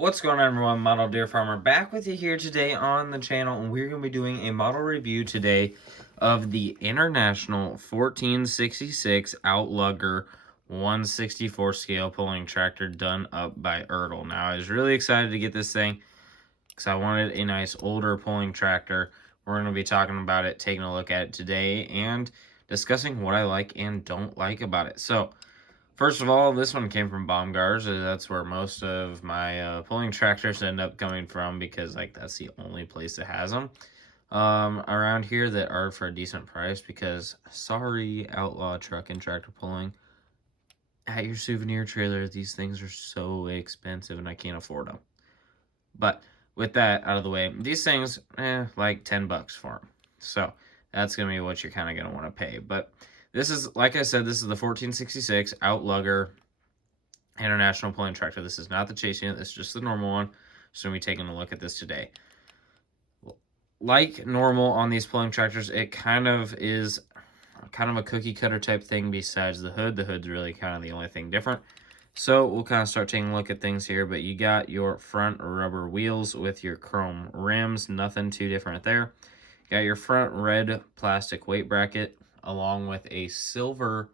What's going on, everyone? Model Deer Farmer back with you here today on the channel, and we're going to be doing a model review today of the International 1466 Out-Lugger 164 scale pulling tractor done up by Ertl. Now, I was really excited to get this thing because I wanted a nice older pulling tractor. We're going to be talking about it, taking a look at it today, and discussing what I like and don't like about it. So, first of all, this one came from Baumgars. That's where most of my pulling tractors end up coming from because that's the only place that has them around here that are for a decent price. Because sorry, Outlaw Truck and Tractor Pulling, at your souvenir trailer, these things are so expensive and I can't afford them. But with that out of the way, these things, like 10 bucks for them. So that's gonna be what you're kind of gonna want to pay. But this is, like I said, this is the 1466 Out-Lugger International Pulling Tractor. This is not the chase unit. This is just the normal one. So we'll be taking a look at this today. Like normal on these pulling tractors, it kind of is a cookie cutter type thing besides the hood. The hood's really kind of the only thing different. So we'll kind of start taking a look at things here. But you got your front rubber wheels with your chrome rims. Nothing too different there. You got your front red plastic weight bracket along with a silver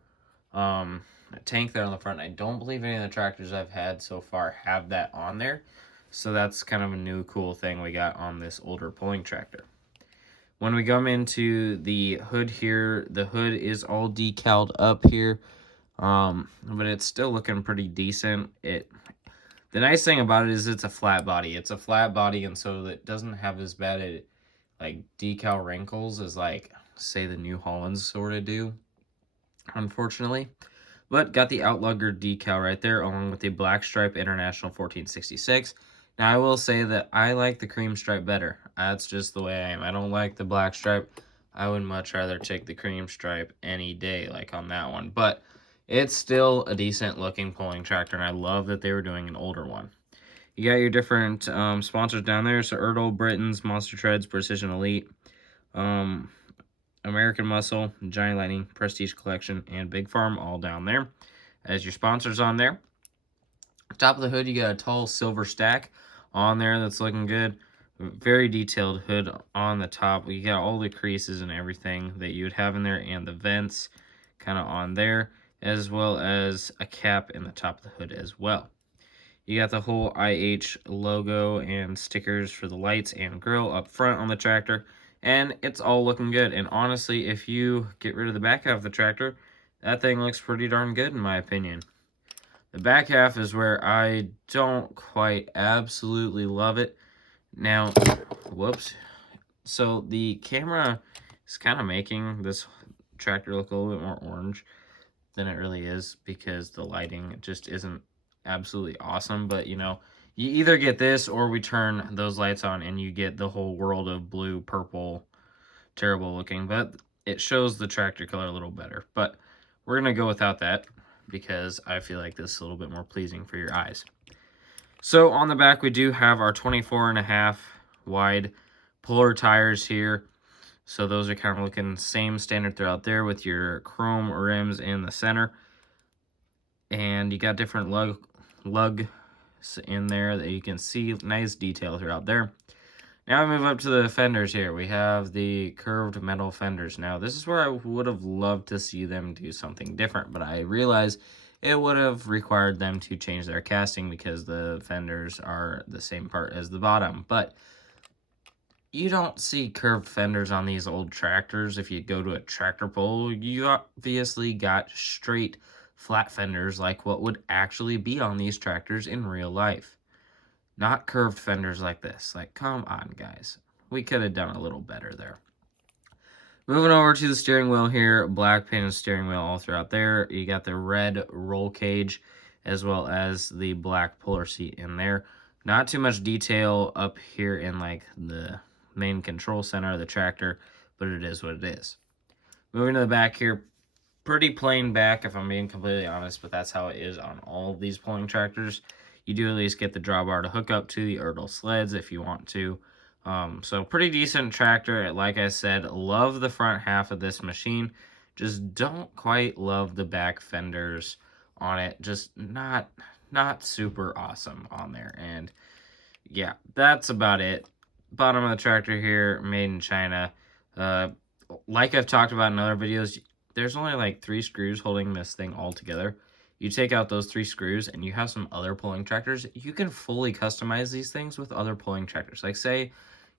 tank there on the front. I don't believe any of the tractors I've had so far have that on there. So that's kind of a new cool thing we got on this older pulling tractor. When we come into the hood here, the hood is all decaled up here. But it's still looking pretty decent. The nice thing about it is it's a flat body. It's a flat body, and so it doesn't have as bad decal wrinkles as say the New Hollands sort of do, unfortunately. But got the Out-Lugger decal right there along with the black stripe International 1466. Now I will say that I like the cream stripe better. That's just the way I am. I don't like the black stripe. I would much rather take the cream stripe any day, like on that one. But it's still a decent looking pulling tractor, and I love that they were doing an older one. You got your different sponsors down there. So Ertl, Britain's, Monster Treads, Precision Elite, American Muscle, Giant Lightning, Prestige Collection, and Big Farm all down there as your sponsors on there. Top of the hood, you got a tall silver stack on there that's looking good. Very detailed hood on the top. You got all the creases and everything that you would have in there, and the vents kind of on there, as well as a cap in the top of the hood as well. You got the whole IH logo and stickers for the lights and grill up front on the tractor, and it's all looking good. And honestly, if you get rid of the back half of the tractor, that thing looks pretty darn good in my opinion. The back half is where I don't quite absolutely love it. Now, whoops. So the camera is kind of making this tractor look a little bit more orange than it really is because the lighting just isn't absolutely awesome. But you either get this or we turn those lights on and you get the whole world of blue, purple, terrible looking. But it shows the tractor color a little better. But we're going to go without that because I feel like this is a little bit more pleasing for your eyes. So on the back, we do have our 24.5 wide puller tires here. So those are kind of looking same standard throughout there with your chrome rims in the center. And you got different lugs in there that you can see. Nice detail throughout there. Now we move up to the fenders here. We have the curved metal fenders. Now this is where I would have loved to see them do something different, but I realize it would have required them to change their casting because the fenders are the same part as the bottom. But you don't see curved fenders on these old tractors. If you go to a tractor pull, you obviously got straight flat fenders like what would actually be on these tractors in real life. Not curved fenders like this. Like, come on, guys. We could have done a little better there. Moving over to the steering wheel here. Black painted steering wheel all throughout there. You got the red roll cage as well as the black puller seat in there. Not too much detail up here in the main control center of the tractor, but it is what it is. Moving to the back here. Pretty plain back, if I'm being completely honest, but that's how it is on all of these pulling tractors. You do at least get the drawbar to hook up to the Ertl sleds if you want to. So pretty decent tractor. Like I said, love the front half of this machine. Just don't quite love the back fenders on it. Just not not super awesome on there. And yeah, that's about it. Bottom of the tractor here, made in China. Like I've talked about in other videos, there's only like 3 screws holding this thing all together. You take out those 3 screws and you have some other pulling tractors. You can fully customize these things with other pulling tractors. Like say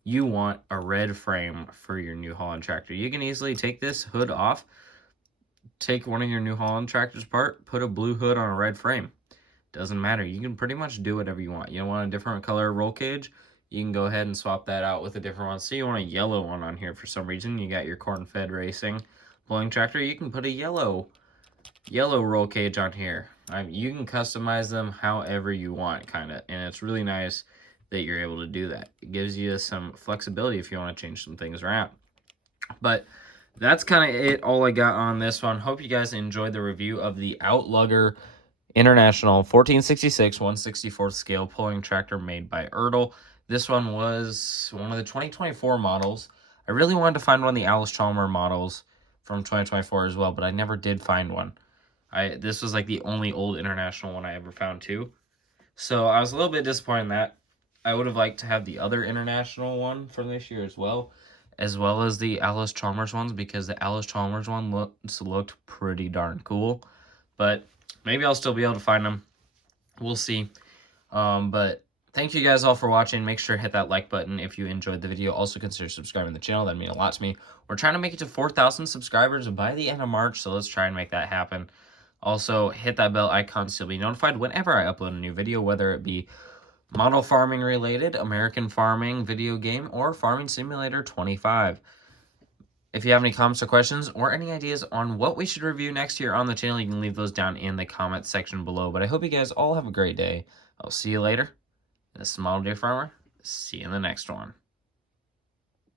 you want a red frame for your New Holland tractor. You can easily take this hood off, take one of your New Holland tractors apart, put a blue hood on a red frame. Doesn't matter. You can pretty much do whatever you want. You don't want a different color roll cage, you can go ahead and swap that out with a different one. So you want a yellow one on here for some reason. You got your corn-fed racing pulling tractor. You can put a yellow roll cage on here. You can customize them however you want, kind of. And it's really nice that you're able to do that. It gives you some flexibility if you want to change some things around. But that's kind of it, all I got on this one. Hope you guys enjoyed the review of the Out-Lugger International 1466 1/64 scale pulling tractor made by Ertl. This one was one of the 2024 models. I really wanted to find one of the Alice Chalmers models from 2024 as well, but I never did find one. This was like the only old International one I ever found too. So I was a little bit disappointed in that. I would have liked to have the other International one from this year as well as the Alice Chalmers ones, because the Alice Chalmers one looked pretty darn cool. But maybe I'll still be able to find them. We'll see. But thank you guys all for watching. Make sure to hit that like button if you enjoyed the video. Also consider subscribing to the channel. That'd mean a lot to me. We're trying to make it to 4,000 subscribers by the end of March, so let's try and make that happen. Also, hit that bell icon so you'll be notified whenever I upload a new video, whether it be model farming related, American farming video game, or Farming Simulator 25. If you have any comments or questions or any ideas on what we should review next year on the channel, you can leave those down in the comments section below. But I hope you guys all have a great day. I'll see you later. This is Model Day Farmer. See you in the next one.